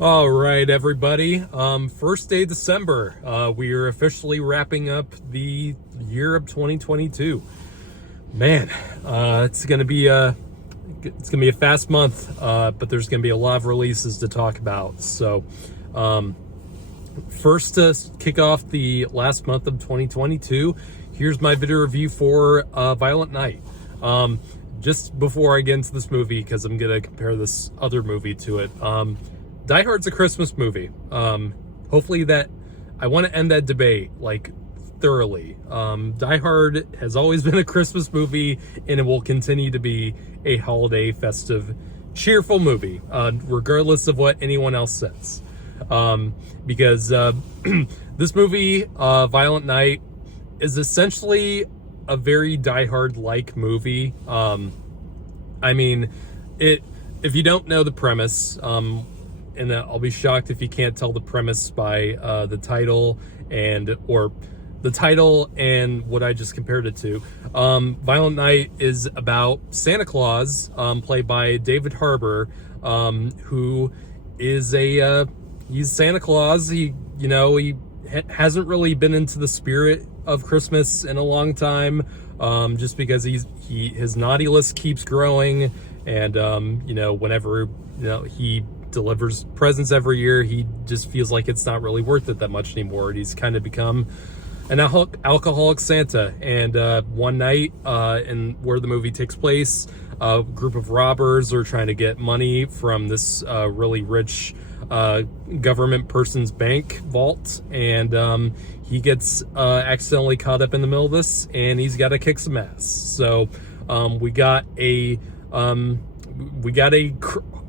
All right, everybody. First day of December. We are officially wrapping up the year of 2022. Man, it's gonna be a fast month, but there's gonna be a lot of releases to talk about. So, first to kick off the last month of 2022, here's my video review for Violent Night. Just before I get into this movie, because I'm gonna compare this other movie to it. Die Hard's a Christmas movie. Hopefully I want to end that debate like thoroughly. Die Hard has always been a Christmas movie, and it will continue to be a holiday, festive, cheerful movie, regardless of what anyone else says. Because this movie, Violent Night, is essentially a very Die Hard-like movie. I mean, if you don't know the premise, and I'll be shocked if you can't tell the premise by the title and what I just compared it to. Violent Night is about Santa Claus, played by David Harbour, who is he's Santa Claus. He hasn't really been into the spirit of Christmas in a long time, just because his naughty list keeps growing, and whenever he delivers presents every year, he just feels like it's not really worth it that much anymore. He's kind of become an alcoholic Santa. And one night, where the movie takes place, a group of robbers are trying to get money from this really rich government person's bank vault, and he gets accidentally caught up in the middle of this, and he's got to kick some ass. So we got a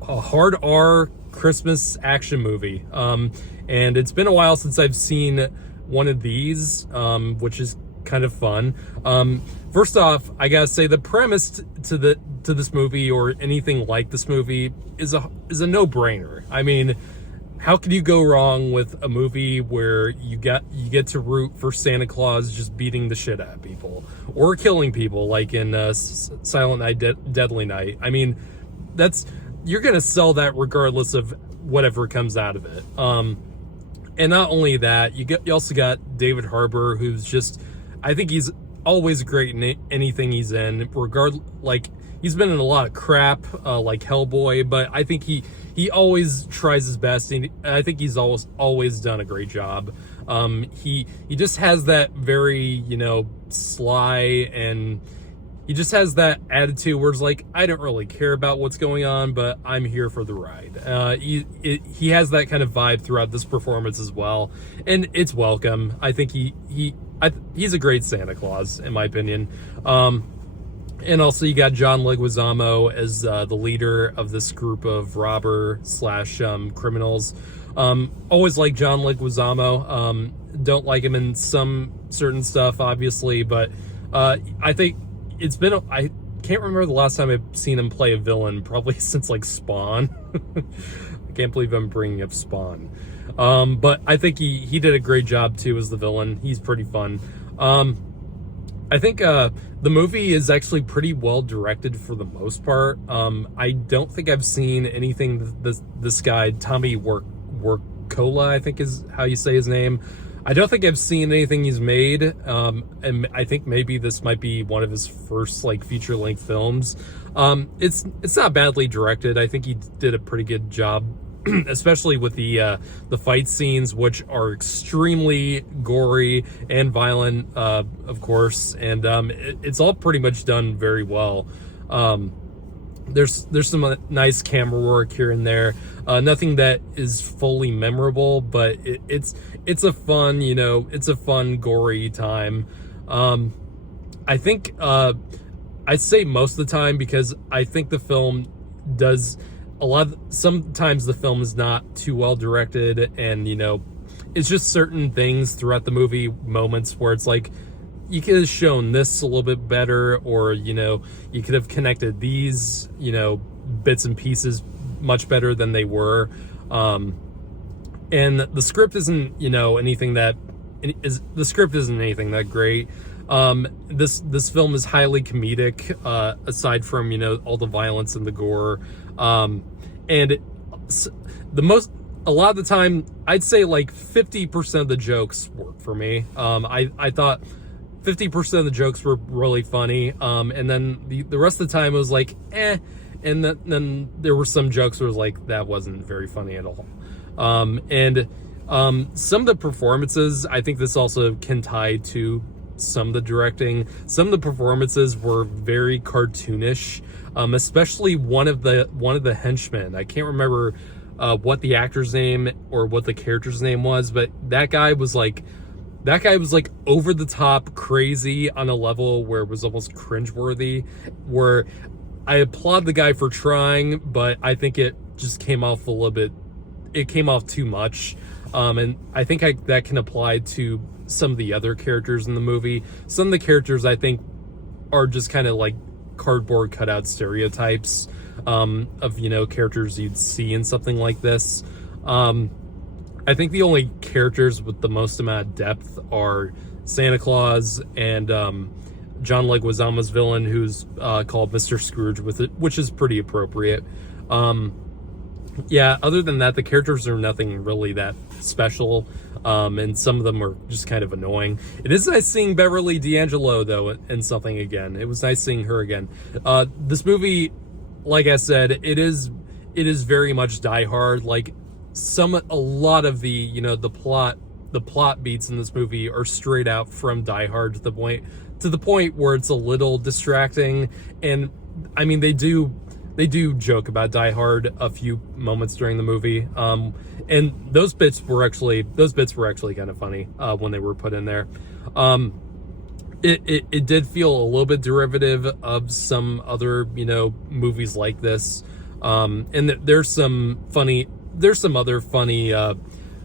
hard R Christmas action movie, and it's been a while since I've seen one of these, which is kind of fun. First off, I gotta say the premise to this movie, or anything like this movie, is a no-brainer. I mean, how could you go wrong with a movie where you get to root for Santa Claus just beating the shit out of people or killing people, like in Silent Night, Deadly Night? I mean, you're gonna sell that regardless of whatever comes out of it. And not only that, you also got David Harbour, who's just, I think he's always great in anything he's in. He's been in a lot of crap, like Hellboy, but I think he always tries his best, and I think he's always done a great job. He just has that very, sly, and he just has that attitude where it's like, I don't really care about what's going on, but I'm here for the ride. He has that kind of vibe throughout this performance as well, and it's welcome. I think he's a great Santa Claus, in my opinion. And also you got John Leguizamo as the leader of this group of robber/criminals. Always like John Leguizamo. Don't like him in some certain stuff, obviously, but I think I can't remember the last time I've seen him play a villain, probably since like Spawn. I can't believe I'm bringing up Spawn. But I think he did a great job too as the villain. He's pretty fun. I think the movie is actually pretty well directed for the most part. I don't think I've seen anything this guy, Tommy Wirkola, I think is how you say his name. I don't think I've seen anything he's made, and I think maybe this might be one of his first feature-length films. It's not badly directed. I think he did a pretty good job, especially with the fight scenes, which are extremely gory and violent, of course, and it's all pretty much done very well. There's some nice camera work here and there. Nothing that is fully memorable, but it's a fun, it's a fun, gory time. I think I'd say most of the time, because I think the film does sometimes the film is not too well directed, and it's just certain things throughout the movie, moments where it's like, you could have shown this a little bit better, or you could have connected these bits and pieces much better than they were. And the script isn't anything that great. This film is highly comedic, aside from all the violence and the gore, and the a lot of the time, I'd say like 50% of the jokes worked for me. I thought 50% of the jokes were really funny. And then the rest of the time it was like, eh. And then there were some jokes where it was like, that wasn't very funny at all. Some of the performances, I think this also can tie to some of the directing. Some of the performances were very cartoonish, especially one of the henchmen. I can't remember what the actor's name or what the character's name was, but that guy was like over the top crazy on a level where it was almost cringeworthy, where I applaud the guy for trying, but I think it just came off a little bit, it came off too much. And I think that can apply to some of the other characters in the movie. Some of the characters I think are just kind of like cardboard cutout stereotypes of, you know, characters you'd see in something like this. I think the only characters with the most amount of depth are Santa Claus and John Leguizamo's villain, who's called Mr. Scrooge, which is pretty appropriate. Yeah, other than that, the characters are nothing really that special, and some of them are just kind of annoying. It is nice seeing Beverly D'Angelo, though, in something again. It was nice seeing her again. This movie, like I said, it is very much Die Hard. Like, a lot of the, you know, the plot beats in this movie are straight out from Die Hard, to the point where it's a little distracting. And I mean, they do joke about Die Hard a few moments during the movie, and those bits were actually kind of funny when they were put in there. It did feel a little bit derivative of some other, you know, movies like this, and there's some other funny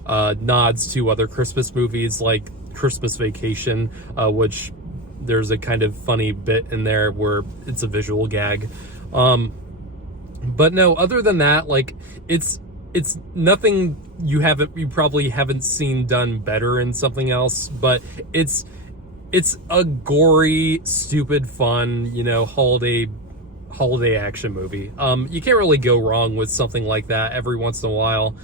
nods to other Christmas movies like Christmas Vacation, which there's a kind of funny bit in there where it's a visual gag. But no, other than that, like, it's nothing you probably haven't seen done better in something else, but it's a gory, stupid, fun, you know, holiday action movie. You can't really go wrong with something like that every once in a while.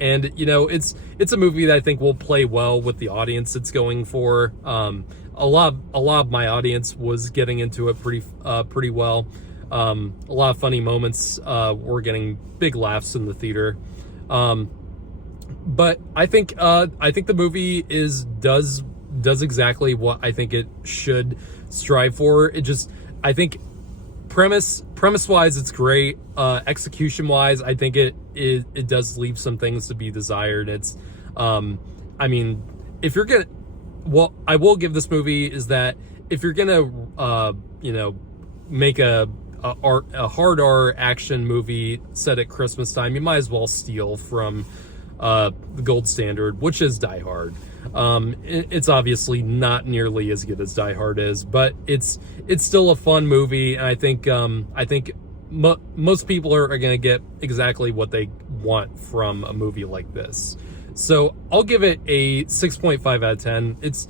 And you know, it's a movie that I think will play well with the audience it's going for. A lot of my audience was getting into it pretty well. A lot of funny moments. We're getting big laughs in the theater. But I think the movie does exactly what I think it should strive for. I think premise wise, it's great. Execution wise, I think it does leave some things to be desired. I mean, what I will give this movie is that if you're gonna, you know, make a hard R action movie set at Christmas time, you might as well steal from the gold standard, which is Die Hard. It's obviously not nearly as good as Die Hard is, but it's still a fun movie, and I think most people are going to get exactly what they want from a movie like this. So I'll give it a 6.5 out of 10. It's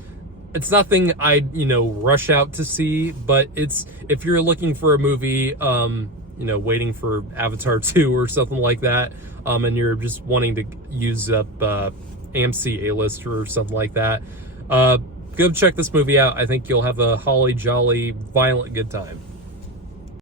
nothing I'd, you know, rush out to see, but if you're looking for a movie, you know, waiting for Avatar 2 or something like that, and you're just wanting to use up AMC A-list or something like that, go check this movie out. I think you'll have a holly jolly, violent good time.